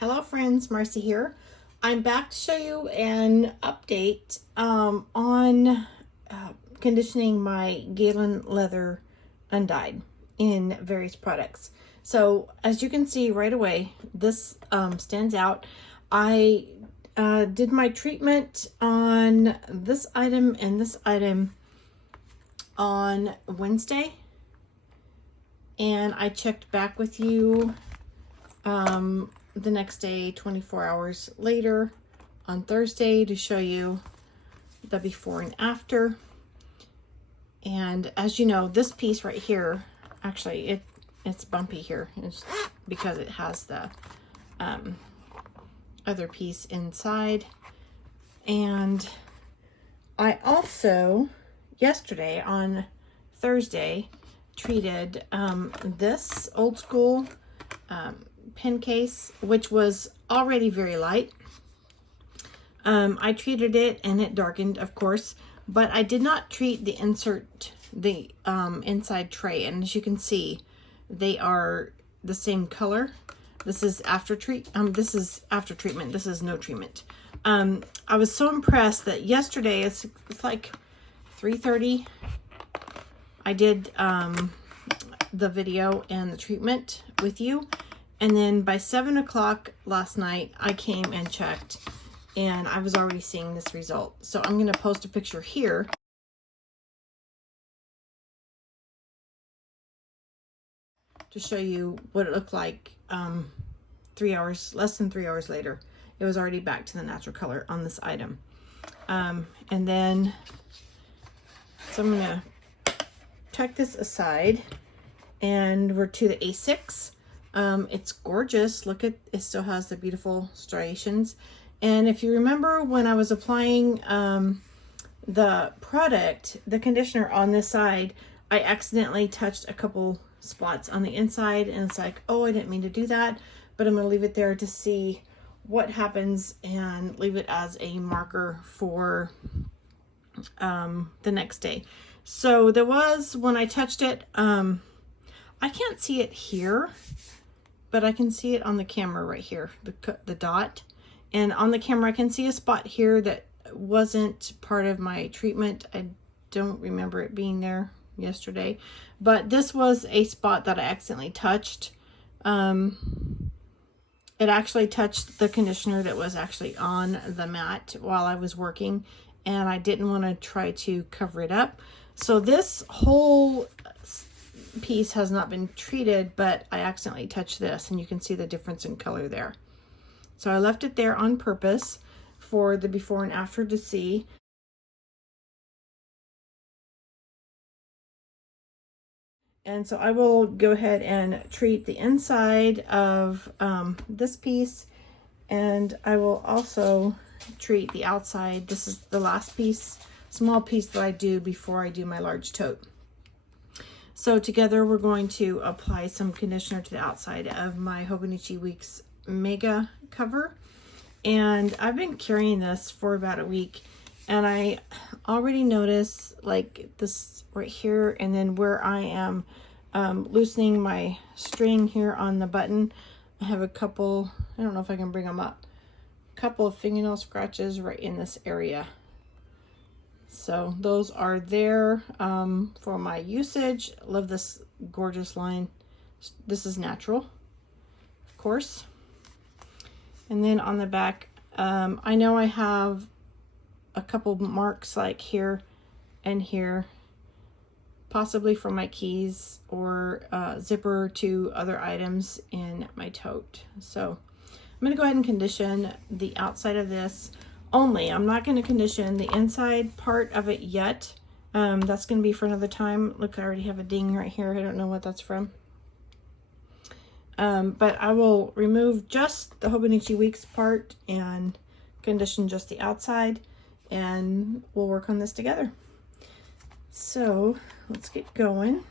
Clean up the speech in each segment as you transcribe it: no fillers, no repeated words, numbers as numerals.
Hello friends, Marcy here. I'm back to show you an update on conditioning my Galen leather undyed in various products. So as you can see right away, this stands out. I did my treatment on this item and this item on Wednesday, and I checked back with you the next day, 24 hours later, on Thursday, to show you the before and after. And as you know, this piece right here, actually it's bumpy here. It's because it has the other piece inside. And I also yesterday, on Thursday, treated this old school pen case, which was already very light. I treated it and it darkened, of course, but I did not treat the inside tray. And as you can see, they are the same color. This is after treatment. This is no treatment. I was so impressed that yesterday, it's like 3:30. I did the video and the treatment with you. And then by 7 o'clock last night, I came and checked, and I was already seeing this result. So I'm going to post a picture here to show you what it looked like 3 hours, less than 3 hours later. It was already back to the natural color on this item. And then, so I'm going to tuck this aside, and we're to the A6. It's gorgeous. Look at it, still has the beautiful striations. And if you remember when I was applying the product, the conditioner on this side, I accidentally touched a couple spots on the inside, and it's like, oh, I didn't mean to do that, but I'm going to leave it there to see what happens and leave it as a marker for the next day. So there was, when I touched it, I can't see it here, but I can see it on the camera right here, the dot. And on the camera, I can see a spot here that wasn't part of my treatment. I don't remember it being there yesterday, but this was a spot that I accidentally touched. It actually touched the conditioner that was actually on the mat while I was working, and I didn't want to try to cover it up. So this whole piece has not been treated, but I accidentally touched this, and you can see the difference in color there. So I left it there on purpose for the before and after to see. And so I will go ahead and treat the inside of this piece, and I will also treat the outside. This is the last piece, small piece that I do before I do my large tote. So together we're going to apply some conditioner to the outside of my Hobonichi Weeks Mega cover. And I've been carrying this for about a week, and I already noticed like this right here, and then where I am loosening my string here on the button, I have a couple, I don't know if I can bring them up, a couple of fingernail scratches right in this area. So those are there for my usage. Love this gorgeous line. This is natural, of course. And then on the back, I know I have a couple marks like here and here, possibly from my keys or zipper to other items in my tote. So I'm going to go ahead and condition the outside of this only. I'm not going to condition the inside part of it yet. That's going to be for another time. Look, I already have a ding right here. I don't know what that's from. But I will remove just the Hobonichi Weeks part and condition just the outside, and we'll work on this together. So let's get going.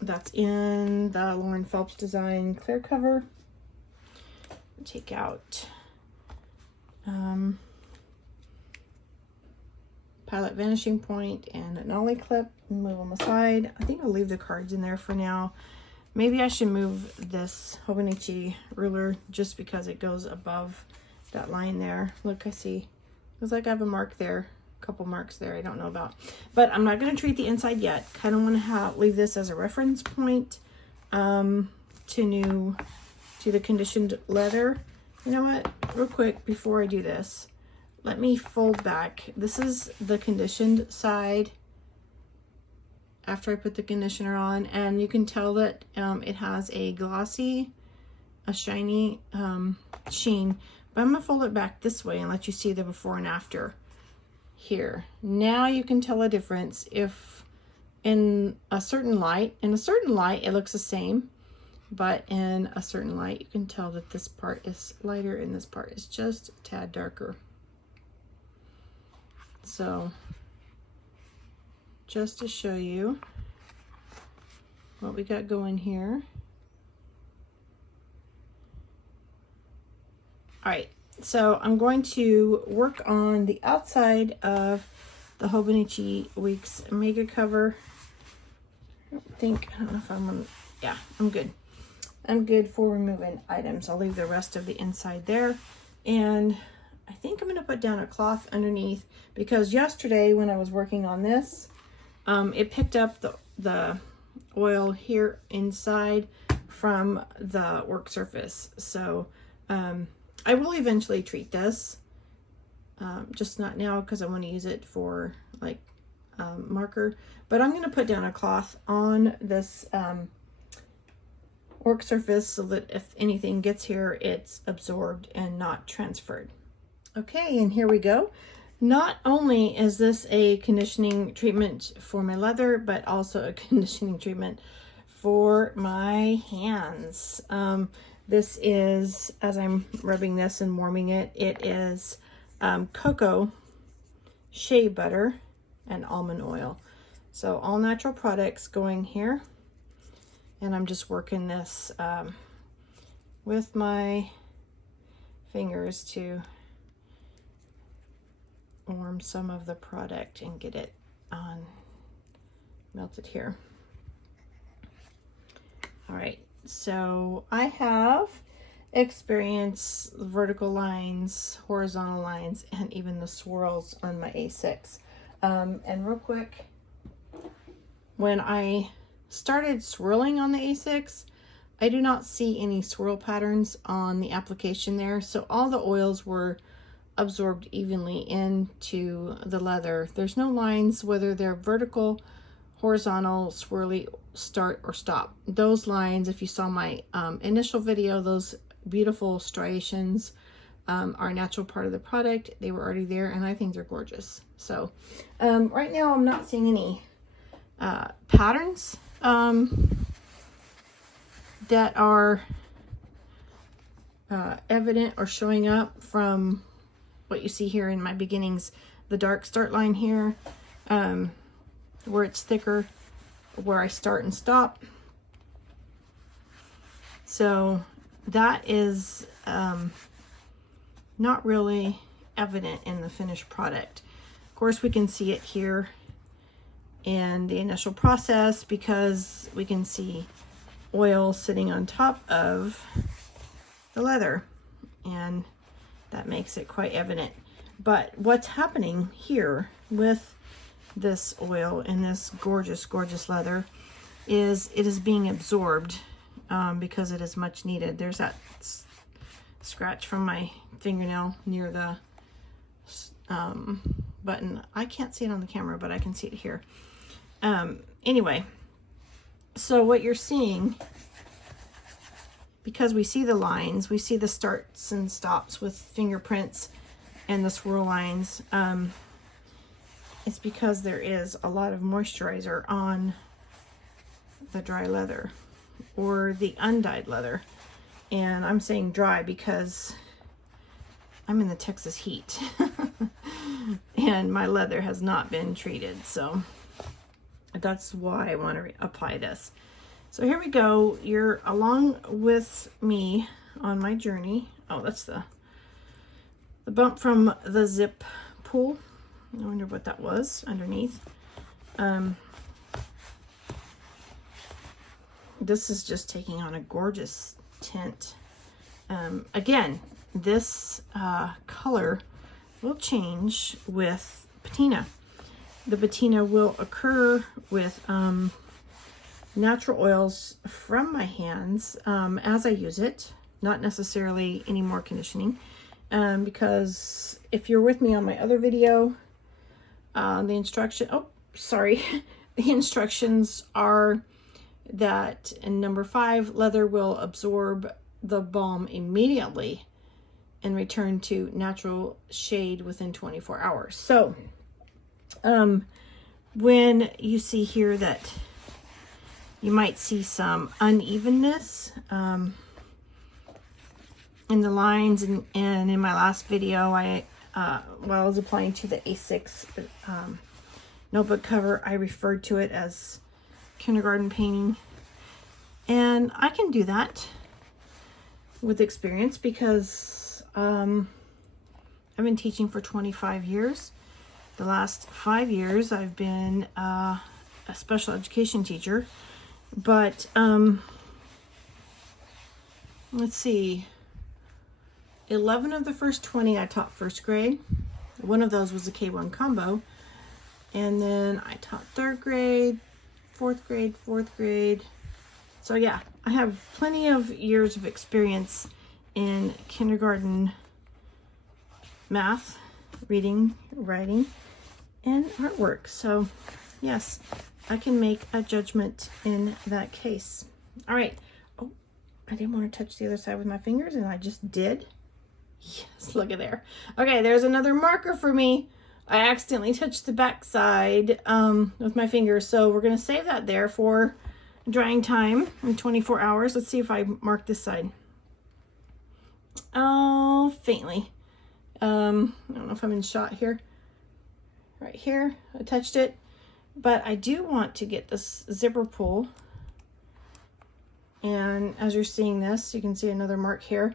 That's in the Lauren Phelps Design clear cover. Take out Pilot Vanishing Point and a Nollie clip, move them aside. I think I'll leave the cards in there for now. Maybe I should move this Hobonichi ruler just because it goes above that line there. Look, I see. Looks like I have a mark there. A couple marks there I don't know about. But I'm not going to treat the inside yet. Kind of want to leave this as a reference point to the conditioned leather. You know what? Real quick before I do this, let me fold back. This is the conditioned side after I put the conditioner on, and you can tell that it has a glossy, a shiny sheen. But I'm gonna fold it back this way and let you see the before and after here. Now you can tell a difference if in a certain light it looks the same, but in a certain light you can tell that this part is lighter and this part is just a tad darker. So just to show you what we got going here. All right, so I'm going to work on the outside of the Hobonichi Weeks Mega Cover. I don't know if I'm gonna, yeah, I'm good. I'm good for removing items. I'll leave the rest of the inside there. And I think I'm gonna put down a cloth underneath because yesterday when I was working on this, it picked up the oil here inside from the work surface. So I will eventually treat this, just not now because I want to use it for like marker. But I'm going to put down a cloth on this work surface so that if anything gets here, it's absorbed and not transferred. Okay, and here we go. Not only is this a conditioning treatment for my leather, but also a conditioning treatment for my hands. This is, as I'm rubbing this and warming it, it is cocoa, shea butter, and almond oil. So all natural products going here. And I'm just working this with my fingers to warm some of the product and get it on melted here. All right, so I have experienced vertical lines, horizontal lines, and even the swirls on my A6. And real quick, when I started swirling on the A6, I do not see any swirl patterns on the application there. So all the oils were absorbed evenly into the leather. There's no lines, whether they're vertical, horizontal, swirly, start or stop. Those lines, if you saw my initial video, those beautiful striations are a natural part of the product. They were already there and I think they're gorgeous. So right now I'm not seeing any patterns that are evident or showing up from what you see here in my beginnings. The dark start line here, where it's thicker, where I start and stop. So that is not really evident in the finished product. Of course, we can see it here in the initial process because we can see oil sitting on top of the leather, and that makes it quite evident. But what's happening here with this oil and this gorgeous, gorgeous leather is it is being absorbed because it is much needed. There's that scratch from my fingernail near the button. I can't see it on the camera, but I can see it here. Anyway, so what you're seeing, because we see the lines, we see the starts and stops with fingerprints and the swirl lines, it's because there is a lot of moisturizer on the dry leather or the undyed leather. And I'm saying dry because I'm in the Texas heat and my leather has not been treated. So that's why I want to apply this. So here we go. You're along with me on my journey. Oh, that's the bump from the zip pull. I wonder what that this is just taking on a gorgeous tint. Again, this color will change with patina. The patina will occur with natural oils from my hands as I use it, not necessarily any more conditioning, because if you're with me on my other video, the instructions are that in number 5, leather will absorb the balm immediately and return to natural shade within 24 hours. So when you see here that you might see some unevenness in the lines, and in my last video, while I was applying to the A6 notebook cover, I referred to it as kindergarten painting. And I can do that with experience because I've been teaching for 25 years. The last 5 years I've been a special education teacher. But let's see, 11 of the first 20 I taught first grade. One of those was a K1 combo. And then I taught 3rd grade, 4th grade, 4th grade. So yeah, I have plenty of years of experience in kindergarten math, reading, writing, and artwork. So yes, I can make a judgment in that case. All right. Oh, I didn't want to touch the other side with my fingers, and I just did. Yes, look at there. Okay, there's another marker for me. I accidentally touched the back side with my fingers, so we're going to save that there for drying time in 24 hours. Let's see if I mark this side. Oh, faintly. I don't know if I'm in shot here. Right here, I touched it. But I do want to get this zipper pull. And as you're seeing this, you can see another mark here.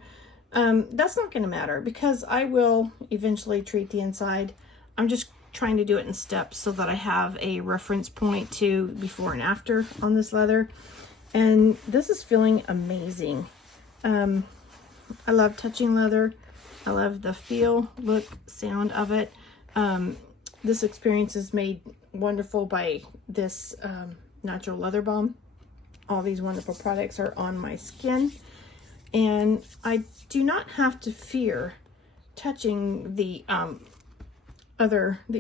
That's not going to matter because I will eventually treat the inside. I'm just trying to do it in steps so that I have a reference point to before and after on this leather. And this is feeling amazing. I love touching leather. I love the feel, look, sound of it. This experience is made wonderful by this natural leather balm. All these wonderful products are on my skin, and I do not have to fear touching the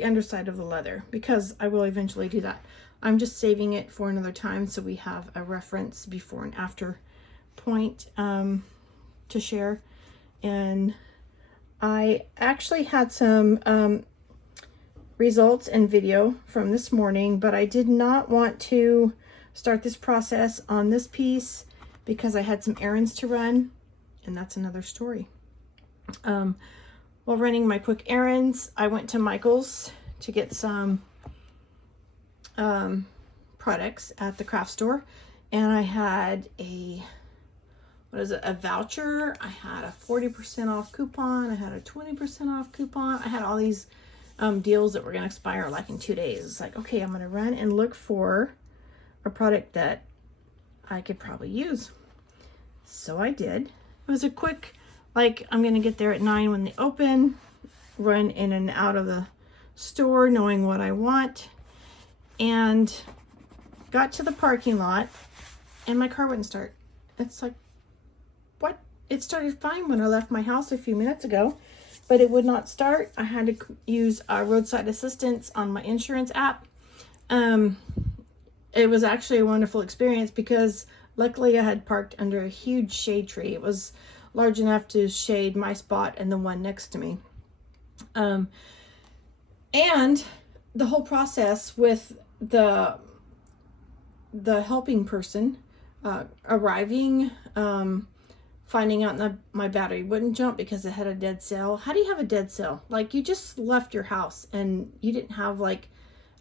underside of the leather because I will eventually do that. I'm just saving it for another time so we have a reference before and after point to share. And I actually had some results and video from this morning, but I did not want to start this process on this piece because I had some errands to run, and that's another story. While running my quick errands, I went to Michael's to get some products at the craft store, and I had a voucher. I had a 40% off coupon. I had a 20% off coupon. I had all these deals that were going to expire like in 2 days. It's like, okay, I'm going to run and look for a product that I could probably use. So I did. It was a quick, like, I'm going to get there at 9 when they open, run in and out of the store knowing what I want, and got to the parking lot and my car wouldn't start. It's like, what? It started fine when I left my house a few minutes ago, but it would not start. I had to use roadside assistance on my insurance app. It was actually a wonderful experience because luckily I had parked under a huge shade tree. It was large enough to shade my spot and the one next to me. And the whole process with the helping person arriving, finding out that my battery wouldn't jump because it had a dead cell. How do you have a dead cell? Like, you just left your house and you didn't have like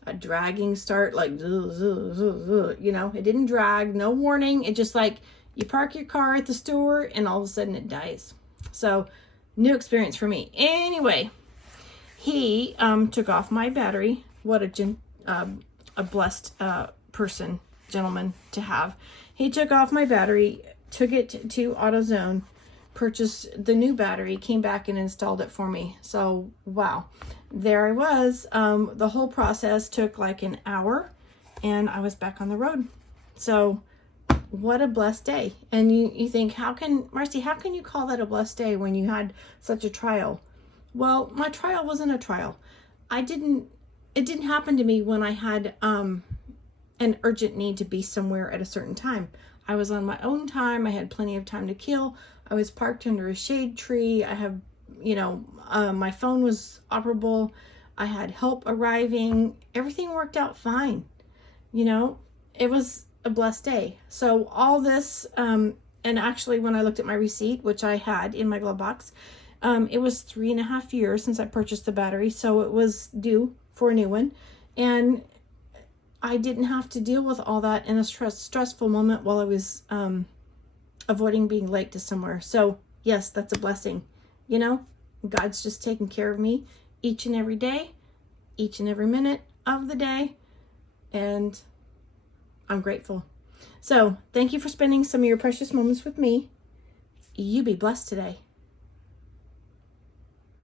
a dragging start, like, you know, it didn't drag, no warning. It just like, you park your car at the store and all of a sudden it dies. So new experience for me. Anyway, he took off my battery. What a blessed person gentleman to have. He took off my battery, took it to AutoZone, purchased the new battery, came back and installed it for me. So, wow. There I was. The whole process took like an hour and I was back on the road. So, what a blessed day. And you think, Marcy, how can you call that a blessed day when you had such a trial? Well, my trial wasn't a trial. It didn't happen to me when I had an urgent need to be somewhere at a certain time. I was on my own time. I had plenty of time to kill. I was parked under a shade tree. I have, my phone was operable. I had help arriving. Everything worked out fine. It was a blessed day. So all this, and actually when I looked at my receipt, which I had in my glove box, it was 3.5 years since I purchased the battery. So it was due for a new one. And I didn't have to deal with all that in a stressful moment while I was avoiding being late to somewhere. So yes, that's a blessing. God's just taking care of me each and every day, each and every minute of the day. And I'm grateful. So thank you for spending some of your precious moments with me. You be blessed today.